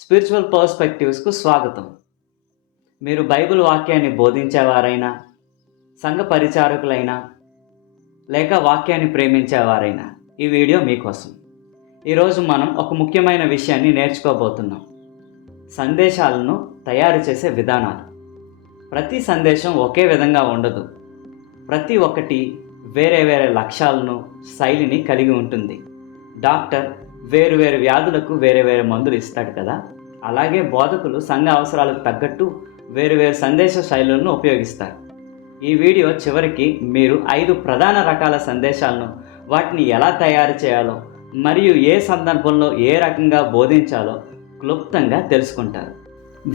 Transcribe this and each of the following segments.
Spiritual పర్స్పెక్టివ్స్కు స్వాగతం. మీరు Bible వాక్యాన్ని బోధించేవారైనా, సంఘ పరిచారకులైనా, లేక వాక్యాన్ని ప్రేమించేవారైనా ఈ వీడియో మీకోసం. ఈరోజు మనం ఒక ముఖ్యమైన విషయాన్ని నేర్చుకోబోతున్నాం. సందేశాలను తయారు చేసే విధానాలు. ప్రతి సందేశం ఒకే విధంగా ఉండదు. ప్రతి ఒక్కటి వేరే వేరే లక్ష్యాలను, శైలిని కలిగి ఉంటుంది. డాక్టర్ వేరు వేరు వ్యాధులకు వేరే వేరే మందులు ఇస్తాడు కదా, అలాగే బోధకులు సంఘ అవసరాలకు తగ్గట్టు వేరు వేరు సందేశ శైలులను ఉపయోగిస్తారు. ఈ వీడియో చివరికి మీరు 5 ప్రధాన రకాల సందేశాలను, వాటిని ఎలా తయారు చేయాలో మరియు ఏ సందర్భంలో ఏ రకంగా బోధించాలో క్లుప్తంగా తెలుసుకుంటారు.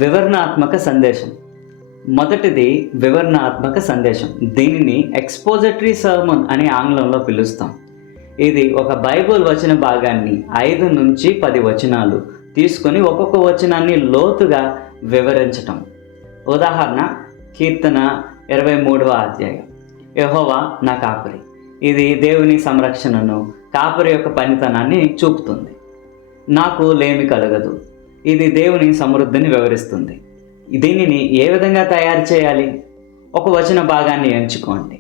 వివరణాత్మక సందేశం. మొదటిది వివరణాత్మక సందేశం. దీనిని ఎక్స్పోజిటరీ సర్మన్ అని ఆంగ్లంలో పిలుస్తాం. ఇది ఒక బైబిల్ వచన భాగాన్ని 5 నుంచి 10 వచనాలు తీసుకొని ఒక్కొక్క వచనాన్ని లోతుగా వివరించటం. ఉదాహరణ, కీర్తన 23వ అధ్యాయం, యెహోవా నా కాపరి. ఇది దేవుని సంరక్షణను, కాపరి యొక్క పనితనాన్ని చూపుతుంది. నాకు లేమి కలగదు. ఇది దేవుని సమృద్ధిని వివరిస్తుంది. దీనిని ఏ విధంగా తయారు చేయాలి? ఒక వచన భాగాన్ని ఎంచుకోండి.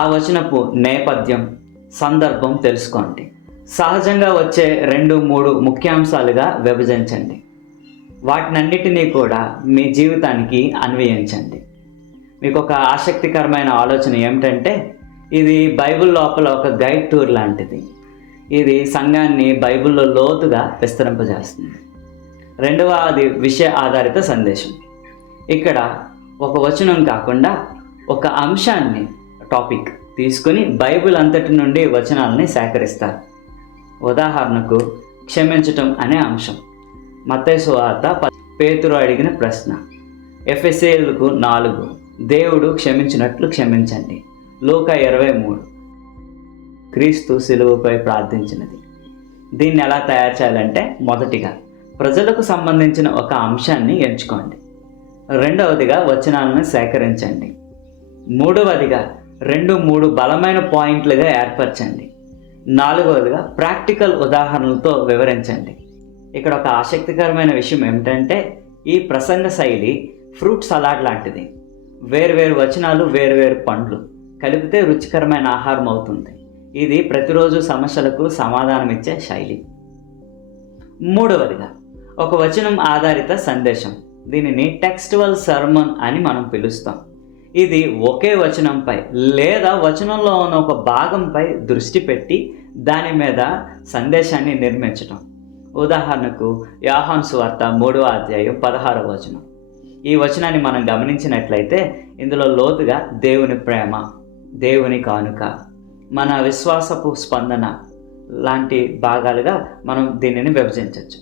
ఆ వచనపు నేపథ్యం, సందర్భం తెలుసుకోండి. సహజంగా వచ్చే 2-3 ముఖ్యాంశాలుగా విభజించండి. వాటినన్నిటినీ కూడా మీ జీవితానికి అన్వయించండి. మీకు ఒక ఆసక్తికరమైన ఆలోచన ఏమిటంటే, ఇది బైబిల్ లోపల ఒక గైడ్ టూర్ లాంటిది. ఇది సంఘాన్ని బైబిల్లో లోతుగా విస్తరింపజేస్తుంది. రెండవది విషయ ఆధారిత సందేశం. ఇక్కడ ఒక వచనం కాకుండా ఒక అంశాన్ని, టాపిక్ తీసుకుని బైబిల్ అంతటి నుండి వచనాలని సేకరిస్తారు. ఉదాహరణకు, క్షమించటం అనే అంశం. మత్తయి సువార్త పేతురు అడిగిన ప్రశ్న. ఎఫెసీయులకు 4, దేవుడు క్షమించినట్లు క్షమించండి. లూకా 23, క్రీస్తు శిలువపై ప్రార్థించినది. దీన్ని ఎలా తయారు చేయాలంటే, మొదటిగా ప్రజలకు సంబంధించిన ఒక అంశాన్ని ఎంచుకోండి. రెండవదిగా వచనాలను సేకరించండి. మూడవదిగా 2-3 బలమైన పాయింట్లుగా ఏర్పరచండి. నాలుగవదిగా ప్రాక్టికల్ ఉదాహరణలతో వివరించండి. ఇక్కడ ఒక ఆసక్తికరమైన విషయం ఏమిటంటే, ఈ ప్రసంగ శైలి ఫ్రూట్ సలాడ్ లాంటిది. వేరువేరు వచనాలు, వేరువేరు పండ్లు కలిపితే రుచికరమైన ఆహారం అవుతుంది. ఇది ప్రతిరోజు సమస్యలకు సమాధానం ఇచ్చే శైలి. మూడవదిగా ఒక వచనం ఆధారిత సందేశం. దీనిని టెక్స్టువల్ సర్మన్ అని మనం పిలుస్తాం. ఇది ఒకే వచనంపై లేదా వచనంలో ఉన్న ఒక భాగంపై దృష్టి పెట్టి దాని మీద సందేశాన్ని నిర్మించటం. ఉదాహరణకు, యోహాను సువార్త 3వ అధ్యాయం 16వ వచనం. ఈ వచనాన్ని మనం గమనించినట్లయితే ఇందులో లోతుగా దేవుని ప్రేమ, దేవుని కానుక, మన విశ్వాసపు స్పందన లాంటి భాగాలుగా మనం దీనిని విభజించవచ్చు.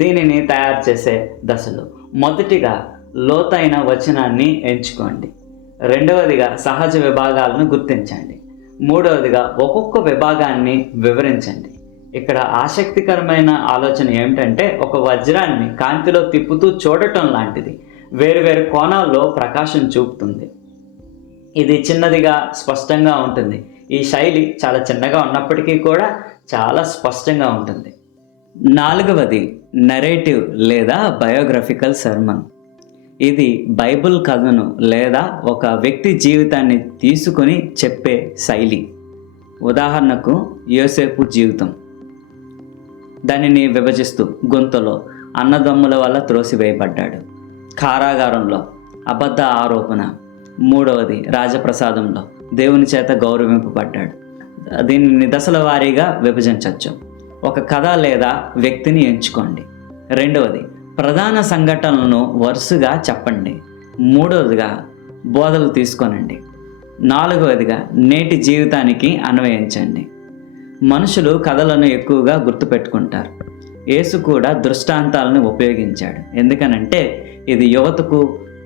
దీనిని తయారు చేసే దశలు. మొదటిగా లోతైన వచనాన్ని ఎంచుకోండి. రెండవదిగా సహజ విభాగాలను గుర్తించండి. మూడవదిగా ఒక్కొక్క విభాగాన్ని వివరించండి. ఇక్కడ ఆసక్తికరమైన ఆలోచన ఏమిటంటే, ఒక వజ్రాన్ని కాంతిలో తిప్పుతూ చూడటం లాంటిది. వేరువేరు కోణాల్లో ప్రకాశం చూపుతుంది. ఇది చిన్నదిగా స్పష్టంగా ఉంటుంది. ఈ శైలి చాలా చిన్నగా ఉన్నప్పటికీ కూడా చాలా స్పష్టంగా ఉంటుంది. నాలుగవది నరేటివ్ లేదా బయోగ్రఫికల్ సర్మన్. ఇది బైబిల్ కథను లేదా ఒక వ్యక్తి జీవితాన్ని తీసుకొని చెప్పే శైలి. ఉదాహరణకు, యోసేపు జీవితం. దానిని విభజిస్తూ, గుంతలో అన్నదమ్ముల వల్ల త్రోసివేయబడ్డాడు, కారాగారంలో అబద్ధ ఆరోపణ, మూడవది రాజప్రసాదంలో దేవుని చేత గౌరవింపబడ్డాడు. దీనిని దశల వారీగా విభజించవచ్చు. ఒక కథ లేదా వ్యక్తిని ఎంచుకోండి. రెండవది, ప్రధాన సంఘటనలను వరుసగా చెప్పండి. మూడవదిగా బోధలు తీసుకోనండి. నాలుగవదిగా నేటి జీవితానికి అన్వయించండి. మనుషులు కథలను ఎక్కువగా గుర్తుపెట్టుకుంటారు. యేసు కూడా దృష్టాంతాలను ఉపయోగించాడు. ఎందుకనంటే ఇది యువతకు,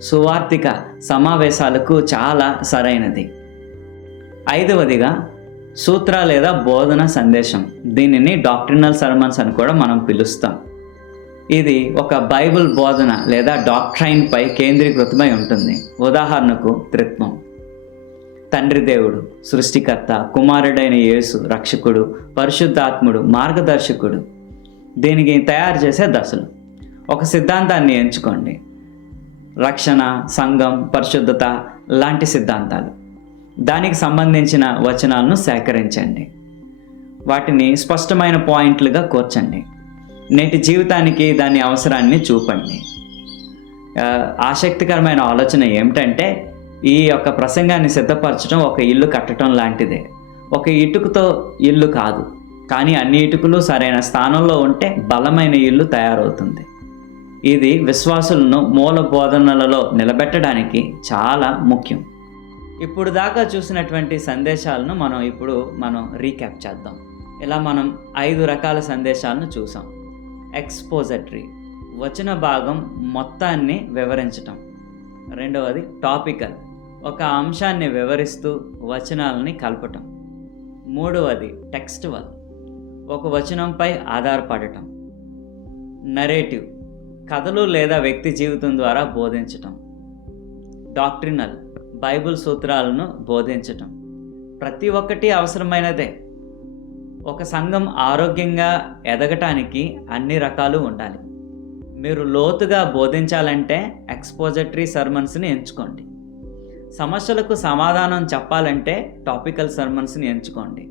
సువార్తిక సమావేశాలకు చాలా సరైనది. ఐదవదిగా సూత్ర లేదా బోధన సందేశం. దీనిని డాక్ట్రినల్ సర్మన్స్ అని కూడా మనం పిలుస్తాం. ఇది ఒక బైబిల్ బోధన లేదా డాక్ట్రైన్పై కేంద్రీకృతమై ఉంటుంది. ఉదాహరణకు, త్రిత్వం, తండ్రి దేవుడు సృష్టికర్త, కుమారుడైన యేసు రక్షకుడు, పరిశుద్ధాత్ముడు మార్గదర్శకుడు. దీనికి తయారు చేసే దశలు. ఒక సిద్ధాంతాన్ని ఎంచుకోండి. రక్షణ, సంఘం, పరిశుద్ధత లాంటి సిద్ధాంతాలు. దానికి సంబంధించిన వచనాలను సేకరించండి. వాటిని స్పష్టమైన పాయింట్లుగా కూర్చండి. నేటి జీవితానికి దాని అవసరాన్ని చూపండి. ఆసక్తికరమైన ఆలోచన ఏమిటంటే, ఈ యొక్క ప్రసంగాన్ని సిద్ధపరచడం ఒక ఇల్లు కట్టడం లాంటిదే. ఒక ఇటుకతో ఇల్లు కాదు, కానీ అన్ని ఇటుకలు సరైన స్థానంలో ఉంటే బలమైన ఇల్లు తయారవుతుంది. ఇది విశ్వాసులను మూల బోధనలలో నిలబెట్టడానికి చాలా ముఖ్యం. ఇప్పుడు దాకా చూసినటువంటి సందేశాలను మనం రీక్యాప్ చేద్దాం. ఇలా మనం 5 రకాల సందేశాలను చూసాం. ఎక్స్పోజిటరీ, వచన భాగం మొత్తాన్ని వివరించటం. రెండవది టాపికల్, ఒక అంశాన్ని వివరిస్తూ వచనాలని కలపటం. మూడవది టెక్స్టువల్, ఒక వచనంపై ఆధారపడటం. నరేటివ్, కథలు లేదా వ్యక్తి జీవితం ద్వారా బోధించటం. డాక్ట్రినల్, బైబిల్ సూత్రాలను బోధించటం. ప్రతి ఒక్కటి అవసరమైనదే. ఒక సంఘం ఆరోగ్యంగా ఎదగటానికి అన్ని రకాలు ఉండాలి. మీరు లోతుగా బోధించాలంటే ఎక్స్పోజిటరీ సర్మన్స్ని ఎంచుకోండి. సమస్యలకు సమాధానం చెప్పాలంటే టాపికల్ సర్మన్స్ని ఎంచుకోండి.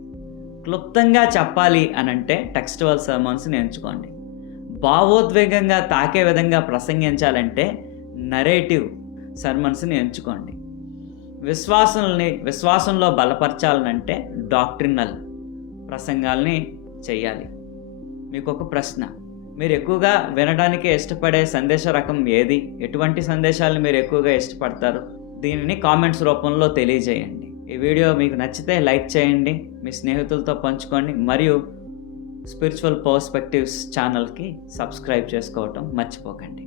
క్లుప్తంగా చెప్పాలి అనంటే టెక్స్టువల్ సర్మన్స్ని ఎంచుకోండి. భావోద్వేగంగా తాకే విధంగా ప్రసంగించాలంటే నరేటివ్ సర్మన్స్ని ఎంచుకోండి. విశ్వాసంలో బలపరచాలనంటే డాక్ట్రినల్ ప్రసంగాల్ని చేయాలి. మీకు ఒక ప్రశ్న, మీరు ఎక్కువగా వినడానికి ఇష్టపడే సందేశ రకం ఏది? ఎటువంటి సందేశాలను మీరు ఎక్కువగా ఇష్టపడతారు? దీనిని కామెంట్స్ రూపంలో తెలియజేయండి. ఈ వీడియో మీకు నచ్చితే లైక్ చేయండి, మీ స్నేహితులతో పంచుకోండి, మరియు స్పిరిచువల్ పర్స్పెక్టివ్స్ ఛానల్కి సబ్స్క్రైబ్ చేసుకోవటం మర్చిపోకండి.